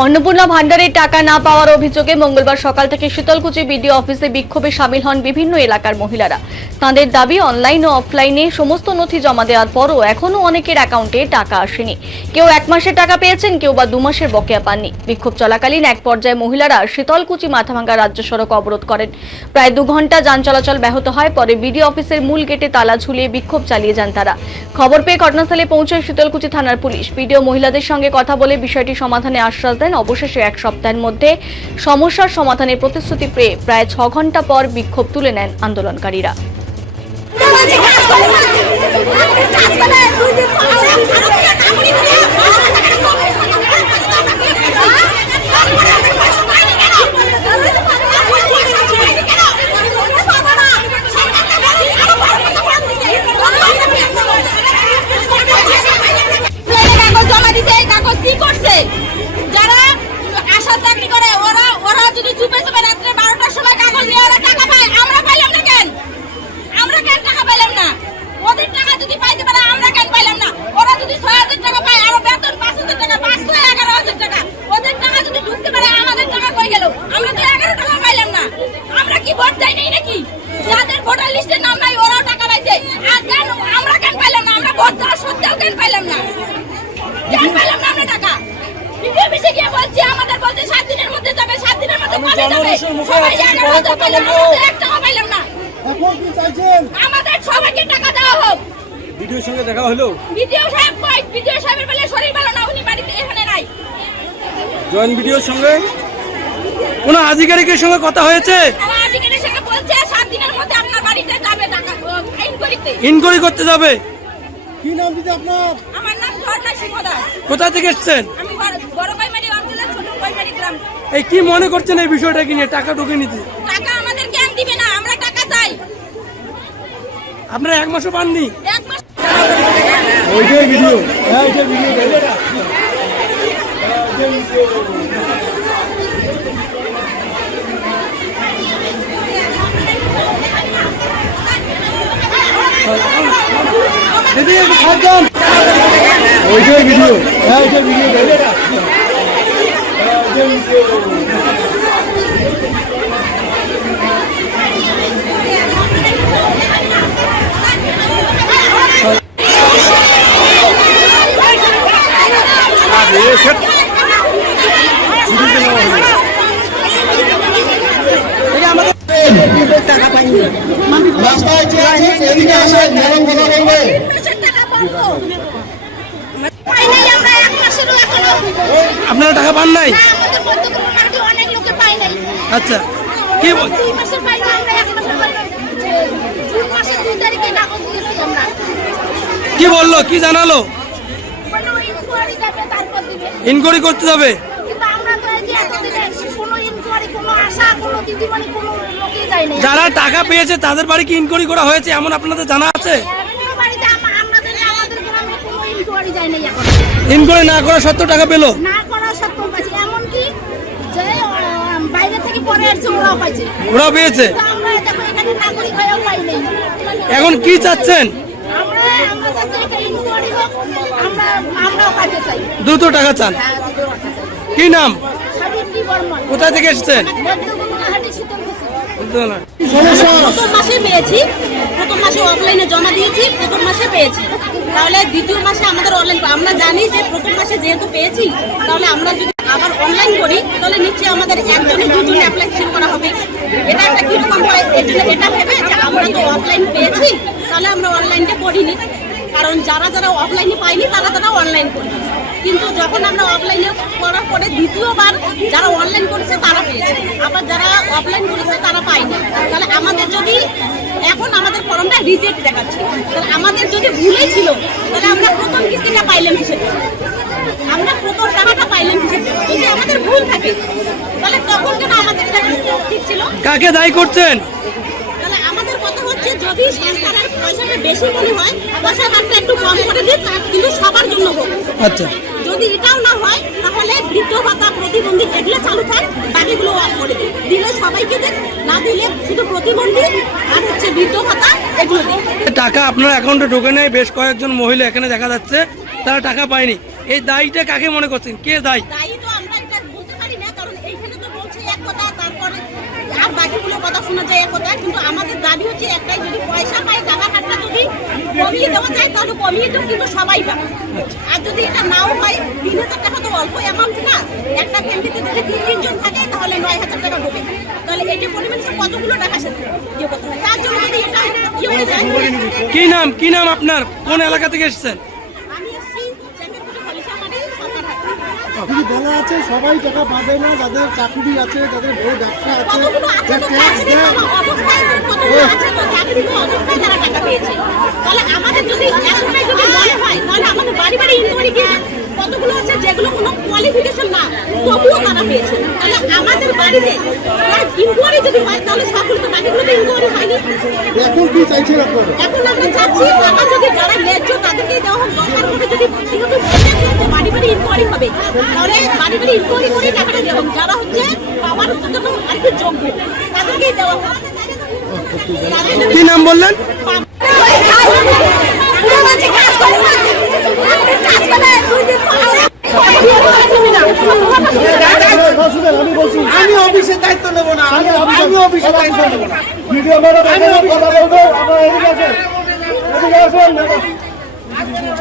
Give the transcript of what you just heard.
अन्नपूर्णा भांडारे टाका ना पाওয়ার অভিযোগে মঙ্গলবার সকাল থেকে শীতলকুচি বিডিও অফিসে বিক্ষোভে শামিল হন বিভিন্ন এলাকার মহিলারা। তাদের দাবি অনলাইন ও অফলাইনে সমস্ত নথি জমা দেওয়ার পরও এখনো অনেকের অ্যাকাউন্টে টাকা আসেনি। কেউ এক মাসের টাকা পেয়েছেন, কেউ বা 2 মাসের বকেয়া পাননি। বিক্ষোভ চলাকালীন এক পর্যায়ে মহিলারা শীতলকুচি মাথাভাঙ্গা রাজ্য সড়ক অবরোধ করেন। প্রায় 2 ঘন্টা যান চলাচল ব্যাহত হয়। পরে বিডিও অফিসের মূল গেটে তালা ঝুলিয়ে বিক্ষোভ চালিয়ে যান তারা। খবর পেয়ে ঘটনাস্থলে পৌঁছায় শীতলকুচি থানার পুলিশ। বিডিও মহিলাদের সঙ্গে কথা বলে বিষয়টি সমাধানে আশ্বাস দেন। অবশেষে এক সপ্তাহের মধ্যে সমস্যার সমাধানের প্রতিশ্রুতি পেয়ে প্রায় 6 ঘন্টা পর বিক্ষোভ তুলে নেন আন্দোলনকারীরা। আমাদের সবাইকে টাকা দেওয়া হোক। ভিডিওর সঙ্গে দেখা হলো? ভিডিও সাহেব কই? ভিডিও সাহেবের বলে শরীর ভালো না, উনি বাড়িতে এখানে নাই। জয়েন্ট ভিডিওর সঙ্গে কোন আধিকারিকের সঙ্গে কথা হয়েছে? আমার আধিকারিকের সঙ্গে বলছে 7 দিনের মধ্যে আপনার বাড়িতে যাবে টাকা ইনকোয়ারি করতে যাবে। কি নাম দিদি আপনার? আমার নাম ঝর্ণা সিংহদাস। কোথা থেকে এসেছেন? আমি বড় বাইমারি অঞ্চলের ছোট বাইমারি গ্রাম। এই কি মনে করছেন এই বিষয়টা কি নিয়ে? টাকা ঢুকে নিতে টাকা আমাদের কেন দিবে না? আমরা টাকা চাই। আপনারা 1 মাসও পাননি? 1 মাস ওইটাই ভিডিও, হ্যাঁ ওইটাই ভিডিও দিদি একটু সাবধান। ওইটাই ভিডিও, হ্যাঁ ওইটাই ভিডিও টাকা পাইনি। রাস্তায় যে আছে এদিকে আসেন, ম্যাডাম কথা বলবে। আপনারা টাকা পান নাই? আচ্ছা, কি কি বললো, কি জানালো? ইনকোয়ারি করতে যাবে। যারা টাকা পেয়েছে তাদের বাড়ি কি ইনকোয়ারি করা হয়েছে এমন আপনাদের জানা আছে? ইনকোয়ারি না করা সত্ত্বেও টাকা পেলো? ওরাও পেয়েছে। এখন কি চাচ্ছেন? দ্রুত টাকা চান। কি নাম? কোথা থেকে এসেছেন? প্রথম মাসে পেয়েছি, প্রথম মাসে অফলাইনে জমা দিয়েছি, প্রথম মাসে পেয়েছি। তাহলে দ্বিতীয় মাসে আমাদের অনলাইন, আমরা জানি যে প্রথম মাসে যেহেতু পেয়েছি তাহলে আমরা যদি আবার অনলাইন করি তাহলে নিশ্চয়ই আমাদের একজনের 2 জন অ্যাপ্লিকেশন করা হবে। এটা একটা কিরকম হয়, এর জন্য এটা ভেবে যে আমরা তো অফলাইন পেয়েছি তাহলে আমরা অনলাইনটা করিনি, কারণ যারা যারা অফলাইনে পাইনি তারা তারা অনলাইন করি। কিন্তু যখন আমরা অফলাইনে করার পরে দ্বিতীয়বার যারা অনলাইন করেছে তারা পেয়েছে, আবার যারা অফলাইন করেছে তারা পায়নি। তাহলে আমাদের যদি এখন আমাদের ফর্মটা রিজেক্ট দেখাচ্ছে, তাহলে আমাদের যদি ভুলই ছিল তাহলে আমরা প্রথম কিস্তিটা পাইলাম হিসেবে, আমরা প্রথম টাকাটা পাইলাম হিসেবে। যদি আমাদের ভুল থাকে তাহলে তখন কেন আমাদের এটা ঠিক ছিল? কাকে দায়ী করছেন? তাহলে আমাদের কথা হচ্ছে যদি সরকারের পয়সাটা বেশি মনে হয় পয়সাটা একটু কম করে দিন, কিন্তু সবার জন্য হোক। আচ্ছা, যদি এটাও না হয় তাহলে বৃদ্ধ ভাতা, প্রতিবন্ধী এগুলো চালু থাক, বাকিগুলো অফ করে দিন। দিলে সবাইকে দেন, না দিলে শুধু প্রতিবন্ধী আর হচ্ছে বৃদ্ধ ভাতা এগুলো দিন। টাকা আপনার অ্যাকাউন্টে ঢোকে নেই, বেশ কয়েকজন মহিলা এখানে দেখা যাচ্ছে তারা টাকা পায়নি। এই দায়ীটা কাকে মনে করছেন? কে দায়ী? দায়ী তো আমরা এটা আর বাকিগুলো কথা শোনা যায় এক কথা, কিন্তু আমাদের দাবি হচ্ছে একটাই, যদি পয়সা পাই টাকা হারটা যদি কমিয়ে দেওয়া যায় তাহলে কমিয়ে তো কিন্তু সবাই পাবে। আর যদি এটা নাও হয় 3,000 টাকা তো অল্প অ্যামাউন্ট না, একটা ফ্যামিলিতে যদি 3 জন থাকে তাহলে 9,000 টাকা ঢোকে, তাহলে এটি পরিমাণে কতগুলো টাকা সাথে ইয়ে করতে হয়, তার জন্য যদি এটা ইয়ে হয়ে যায়। কি নাম আপনার, কোন এলাকা থেকে এসেছেন? আমি এসছি চ্যাম্পিয়নপুরে খলিশামারি সরকারহাট। দিদি বলা আছে সবাই টাকা পাবে না, যাদের চাকরি আছে, যাদের বড় ব্যবসা আছে, কতগুলো আছে তো ট্যাক্স চাকরি দেয়। পাওয়া অবস্থায়, কতগুলো আছে তো চাকরি পাওয়া অবস্থায় তারা টাকা পেয়েছে। তাহলে আমাদের যদি এতটাই যদি মনে হয় তাহলে আমাদের বাড়ি বাড়ি ইনকোয়ারি গিয়ে কতগুলো আছে যেগুলো কোনো কোয়ালিফিকেশন না তবুও তারা পেয়েছে। তাহলে আমাদের বাড়িতে ইনকোয়ারি যদি হয় তাহলে সবগুলো তো বাকিগুলো তো ইনকোয়ারি হয়নি। এখন কি চাইছেন আপনারা? এখন আমরা চাচ্ছি টাকা যদি যারা ন্যায্য তাদেরকেই দেওয়া হোক, দরকার করে যদি যেহেতু বলেছে যে বাড়ি বাড়ি ইনকোয়ারি হবে তাহলে বাড়ি বাড়ি ইনকোয়ারি করে টাকাটা দেওয়া হোক, যারা হচ্ছে পাওয়ার জন্য আর কি যোগ্য তাদেরকেই দেওয়া হোক। কি নাম বললেন? আমি বলছি আমি অফিসের দায়িত্ব নেব না, আমি অফিসের দায়িত্ব নেব না। ভিডিও কথা বলবো, আমরা এদিকে আসেন, এদিকে আসেন।